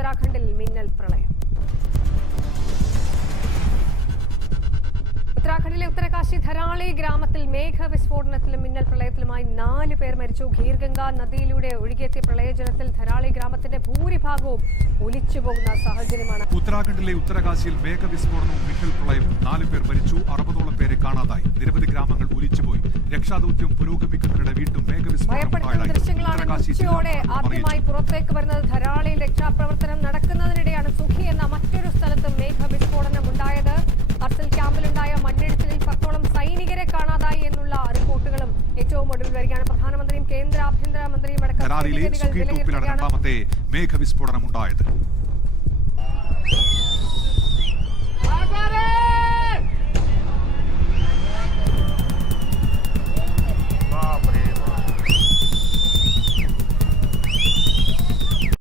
ഉത്തരാഖണ്ഡിൽ മിന്നൽ പ്രളയം. ഉത്തരാഖണ്ഡിലെ ഉത്തരകാശി ധരാളി ഗ്രാമത്തിൽ മേഘവിസ്ഫോടനത്തിലും മിന്നൽ പ്രളയത്തിലുമായി നാല് പേർ മരിച്ചു. ഖീർഗംഗ നദിയിലൂടെ ഒഴുകിയെത്തിയ പ്രളയജലത്തിൽ ധരാളി ഗ്രാമത്തിന്റെ ഭൂരിഭാഗവും ഒലിച്ചുപോകുന്ന സാഹചര്യമാണ്. ഉത്തരാഖണ്ഡിലെ ഉത്തരകാശിയിൽ മേഘവിസ്ഫോടനവും മിന്നൽ പ്രളയവും നാല് പേർ മരിച്ചു. അറുപതോളം പേരെ കാണാതായി. നിരവധി ഗ്രാമങ്ങൾ ഒലിച്ചുപോയി. രക്ഷാദൌത്യം പുരോഗമിക്കുന്നതിനിടെ വീണ്ടും മേഘവിസ്ഫോടനം ഭയപ്പെടുത്തുന്ന ദൃശ്യങ്ങളാണ് ഉച്ചയോടെ ആദ്യമായി പുറത്തേക്ക് വരുന്നത് ധരാളിയിൽ രക്ഷാപ്രവർത്തനം ഒടുവിൽ വരികയാണ് പ്രധാനമന്ത്രിയും കേന്ദ്ര ആഭ്യന്തരമന്ത്രിയും അടക്കം സുഖി ടോപ്പിലാണ് രണ്ടാമത്തെ മേഘവിസ്ഫോടനം ഉണ്ടായത്